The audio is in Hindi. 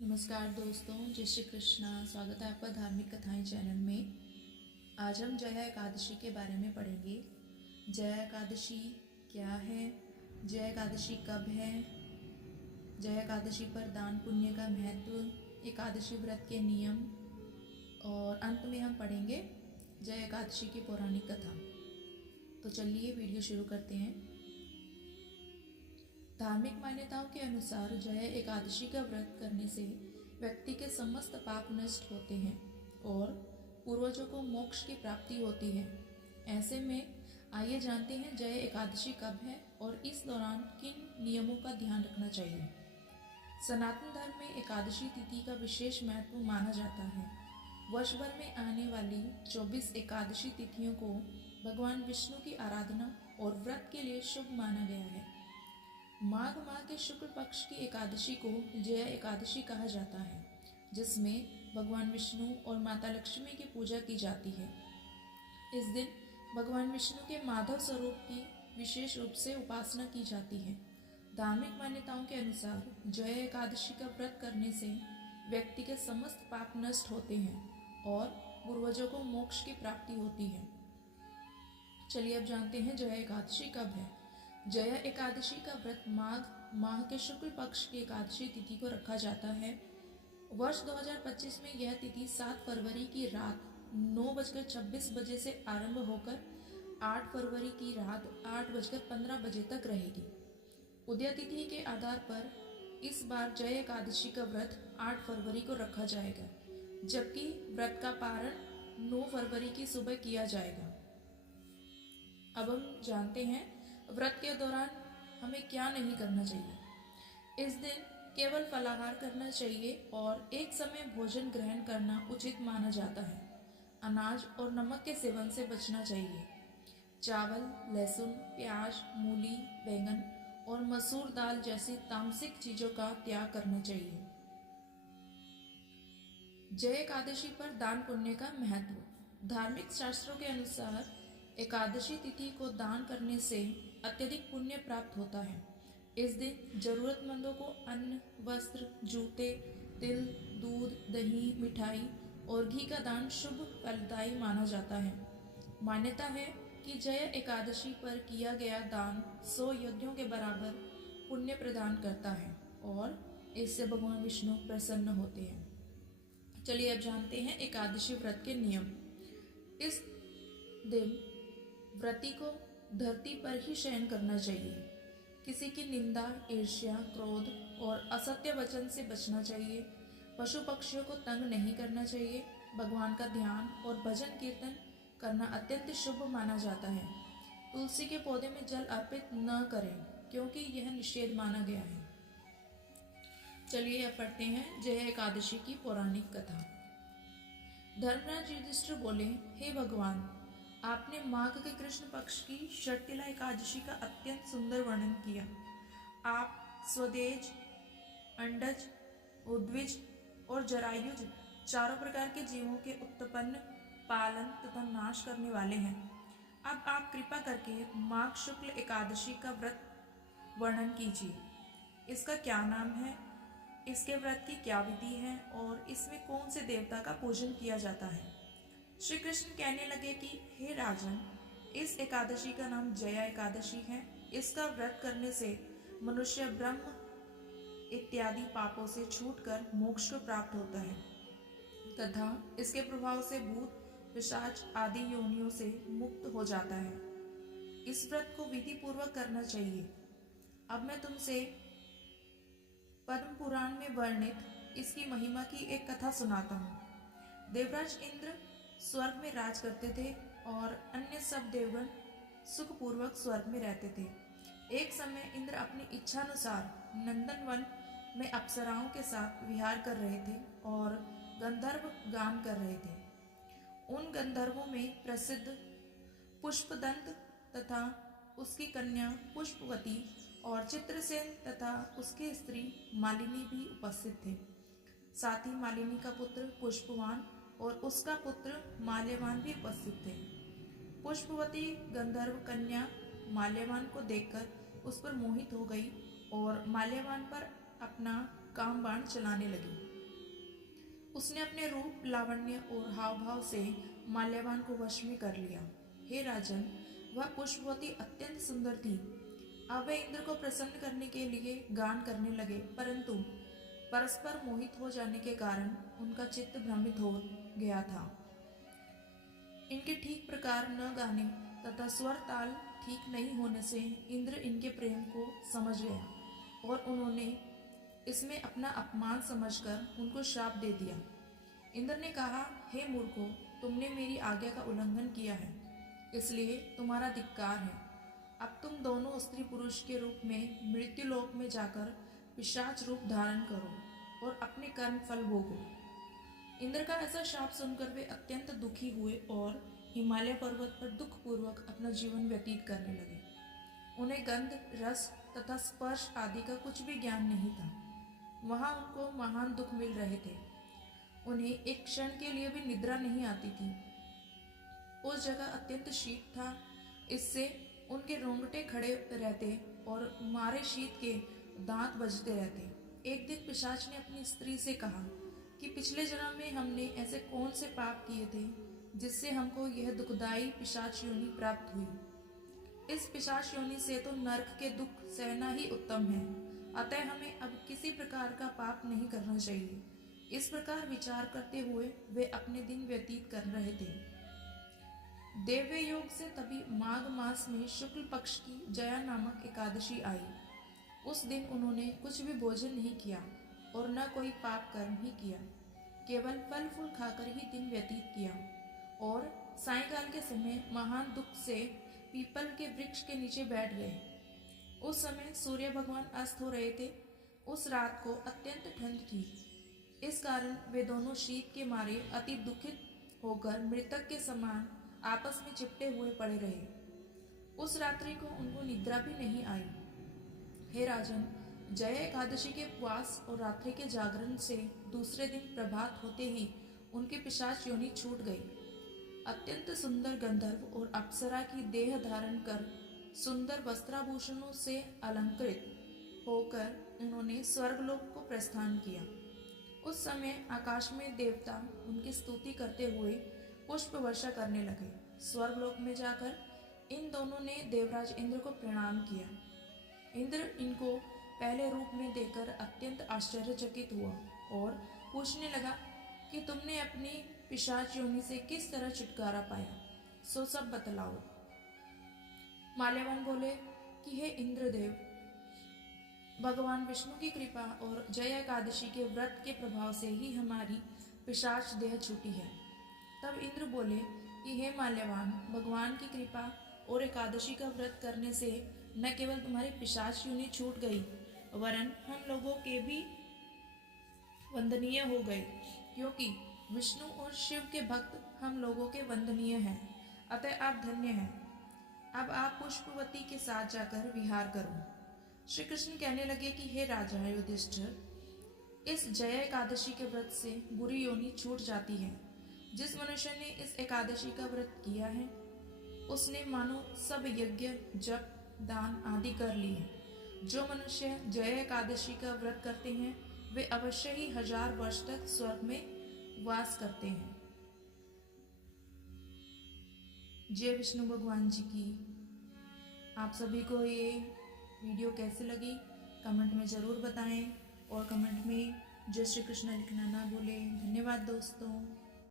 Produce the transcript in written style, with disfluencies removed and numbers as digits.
नमस्कार दोस्तों, जय श्री कृष्णा। स्वागत है आपका धार्मिक कथाएं चैनल में। आज हम जया एकादशी के बारे में पढ़ेंगे। जया एकादशी क्या है, जया एकादशी कब है, जया एकादशी पर दान पुण्य का महत्व, एकादशी व्रत के नियम और अंत में हम पढ़ेंगे जया एकादशी की पौराणिक कथा। तो चलिए वीडियो शुरू करते हैं। धार्मिक मान्यताओं के अनुसार जया एकादशी का व्रत करने से व्यक्ति के समस्त पाप नष्ट होते हैं और पूर्वजों को मोक्ष की प्राप्ति होती है। ऐसे में आइए जानते हैं जया एकादशी कब है और इस दौरान किन नियमों का ध्यान रखना चाहिए। सनातन धर्म में एकादशी तिथि का विशेष महत्व माना जाता है। वर्ष भर में आने वाली 24 एकादशी तिथियों को भगवान विष्णु की आराधना और व्रत के लिए शुभ माना गया है। माघ माह के शुक्ल पक्ष की एकादशी को जया एकादशी कहा जाता है, जिसमें भगवान विष्णु और माता लक्ष्मी की पूजा की जाती है। इस दिन भगवान विष्णु के माधव स्वरूप की विशेष रूप से उपासना की जाती है। धार्मिक मान्यताओं के अनुसार जया एकादशी का व्रत करने से व्यक्ति के समस्त पाप नष्ट होते हैं और पूर्वजों को मोक्ष की प्राप्ति होती है। चलिए अब जानते हैं जया एकादशी कब है। जया एकादशी का व्रत माघ माह के शुक्ल पक्ष की एकादशी तिथि को रखा जाता है। वर्ष 2025 में यह तिथि 7 फरवरी की रात 9:26 से आरंभ होकर 8 फरवरी की रात 8:15 तक रहेगी। उदय तिथि के आधार पर इस बार जया एकादशी का व्रत 8 फरवरी को रखा जाएगा, जबकि व्रत का पारण 9 फरवरी की सुबह किया जाएगा। अब हम जानते हैं व्रत के दौरान हमें क्या नहीं करना चाहिए। इस दिन केवल फलाहार करना चाहिए और एक समय भोजन ग्रहण करना उचित माना जाता है। अनाज और नमक के सेवन से बचना चाहिए। चावल, लहसुन, प्याज, मूली, बैंगन और मसूर दाल जैसी तामसिक चीजों का त्याग करना चाहिए। जया एकादशी पर दान पुण्य का महत्व। धार्मिक शास्त्रों के अनुसार एकादशी तिथि को दान करने से अत्यधिक पुण्य प्राप्त होता है। इस दिन जरूरतमंदों को अन्न, वस्त्र, जूते, तिल, दूध, दही, मिठाई और घी का दान शुभ फलदायी माना जाता है। मान्यता है कि जया एकादशी पर किया गया दान 100 यज्ञों के बराबर पुण्य प्रदान करता है और इससे भगवान विष्णु प्रसन्न होते हैं। चलिए अब जानते हैं एकादशी व्रत के नियम। इस दिन व्रती को धरती पर ही शयन करना चाहिए। किसी की निंदा, ईर्ष्या, क्रोध और असत्य वचन से बचना चाहिए। पशु पक्षियों को तंग नहीं करना चाहिए। भगवान का ध्यान और भजन कीर्तन करना अत्यंत शुभ माना जाता है। तुलसी के पौधे में जल अर्पित न करें, क्योंकि यह निषेध माना गया है। चलिए अब पढ़ते हैं जया एकादशी की पौराणिक कथा। धर्मराज युधिष्ठिर बोले, हे भगवान, आपने माघ के कृष्ण पक्ष की शर्तिला एकादशी का अत्यंत सुंदर वर्णन किया। आप स्वदेज, अंडज, उद्विज और जरायुज चारों प्रकार के जीवों के उत्पन्न, पालन तथा नाश करने वाले हैं। अब आप कृपा करके माघ शुक्ल एकादशी का व्रत वर्णन कीजिए। इसका क्या नाम है, इसके व्रत की क्या विधि है और इसमें कौन से देवता का पूजन किया जाता है। श्री कृष्ण कहने लगे कि हे राजन, इस एकादशी का नाम जया एकादशी है। इसका व्रत करने से मनुष्य ब्रह्म इत्यादि पापों से छूटकर मोक्ष को प्राप्त होता है तथा इसके प्रभाव से भूत, पिशाच आदि योनियों से मुक्त हो जाता है। इस व्रत को विधि पूर्वक करना चाहिए। अब मैं तुमसे पद्म पुराण में वर्णित इसकी महिमा की एक कथा सुनाता हूँ। देवराज इंद्र स्वर्ग में राज करते थे और अन्य सब देवगण सुखपूर्वक स्वर्ग में रहते थे। एक समय इंद्र अपनी इच्छानुसार नंदनवन में अप्सराओं के साथ विहार कर रहे थे और गंधर्व गान कर रहे थे। उन गंधर्वों में प्रसिद्ध पुष्पदंत तथा उसकी कन्या पुष्पवती और चित्रसेन तथा उसकी स्त्री मालिनी भी उपस्थित थे। साथ ही मालिनी का पुत्र पुष्पवान और उसका पुत्र माल्यवान भी उपस्थित थे। पुष्पवती गंधर्व कन्या माल्यवान को देखकर उस पर मोहित हो गई और माल्यवान पर अपना कामबाण चलाने लगी। उसने अपने रूप, लावण्य और हाव भाव से माल्यवान को वश में कर लिया। हे राजन, वह पुष्पवती अत्यंत सुंदर थी। अब वे इंद्र को प्रसन्न करने के लिए गान करने लगे, परंतु परस्पर मोहित हो जाने के कारण उनका चित्त भ्रमित हो गया था। इनके ठीक प्रकार न गाने तथा स्वर ताल ठीक नहीं होने से इंद्र इनके प्रेम को समझ गया और उन्होंने इसमें अपना अपमान समझकर उनको श्राप दे दिया। इंद्र ने कहा, हे मूर्खों, तुमने मेरी आज्ञा का उल्लंघन किया है, इसलिए तुम्हारा धिक्कार है। अब तुम दोनों स्त्री पुरुष के रूप में मृत्युलोक में जाकर पिशाच रूप धारण करो और अपने कर्म फल भोगो। इंद्र का ऐसा शाप सुनकर वे अत्यंत दुखी हुए और हिमालय पर्वत पर दुखपूर्वक अपना जीवन व्यतीत करने लगे। उन्हें गंध, रस तथा स्पर्श आदि का कुछ भी ज्ञान नहीं था। वहां उनको महान दुख मिल रहे थे। उन्हें एक क्षण के लिए भी निद्रा नहीं आती थी। उस जगह अत्यंत शीत था, इससे उनके रोंगटे खड़े रहते और मारे शीत के दांत बजते रहते। एक दिन पिशाच ने अपनी स्त्री से कहा कि पिछले जन्म में हमने ऐसे कौन से पाप किए थे जिससे हमको यह दुखदायी पिशाच योनि प्राप्त हुई। इस पिशाच योनि से तो नरक के दुख सहना ही उत्तम है, अतः हमें अब किसी प्रकार का पाप नहीं करना चाहिए। इस प्रकार विचार करते हुए वे अपने दिन व्यतीत कर रहे थे। देव्य योग से तभी माघ मास में शुक्ल पक्ष की जया नामक एकादशी आई। उस दिन उन्होंने कुछ भी भोजन नहीं किया और न कोई पाप कर्म ही किया, केवल फल फूल खाकर ही दिन व्यतीत किया और सायंकाल के समय महान दुख से पीपल के वृक्ष के नीचे बैठ गए। उस समय सूर्य भगवान अस्त हो रहे थे। उस रात को अत्यंत ठंड थी, इस कारण वे दोनों शीत के मारे अति दुखित होकर मृतक के समान आपस में चिपटे हुए पड़े रहे। उस रात्रि को उनको निद्रा भी नहीं आई। हे राजन, जया एकादशी के उपवास और रात्रि के जागरण से दूसरे दिन प्रभात होते ही उनकी पिशाच योनि छूट गई। अत्यंत सुंदर गंधर्व और अप्सरा की देह धारण कर सुंदर वस्त्राभूषणों से अलंकृत होकर उन्होंने स्वर्गलोक को प्रस्थान किया। उस समय आकाश में देवता उनकी स्तुति करते हुए पुष्प वर्षा करने लगे। स्वर्गलोक में जाकर इन दोनों ने देवराज इंद्र को प्रणाम किया। इंद्र इनको पहले रूप में देखकर अत्यंत आश्चर्यचकित हुआ और पूछने लगा कि तुमने अपनी पिशाच योनि से किस तरह छुटकारा पाया, सो सब बतलाओ। माल्यवान बोले कि हे इंद्रदेव, भगवान विष्णु की कृपा और जया एकादशी के व्रत के प्रभाव से ही हमारी पिशाच देह छूटी है। तब इंद्र बोले कि हे माल्यवान, भगवान की कृपा और एकादशी का व्रत करने से न केवल तुम्हारी पिशाच योनि छूट गई, वरन हम लोगों के भी वंदनीय हो गए, क्योंकि विष्णु और शिव के भक्त हम लोगों के वंदनीय हैं। अतः आप धन्य हैं। अब आप पुष्पवती के साथ जाकर विहार करो। श्री कृष्ण कहने लगे कि हे राजा युधिष्ठिर, इस जया एकादशी के व्रत से बुरी योनि छूट जाती है। जिस मनुष्य ने इस एकादशी का व्रत किया है उसने मानो सब यज्ञ, जप, दान आदि कर लिए। जो मनुष्य जया एकादशी का व्रत करते हैं वे अवश्य ही 1000 वर्ष तक स्वर्ग में वास करते हैं। जय विष्णु भगवान जी की। आप सभी को ये वीडियो कैसे लगी कमेंट में ज़रूर बताएं और कमेंट में जय श्री कृष्ण लिखना ना भूलें। धन्यवाद दोस्तों।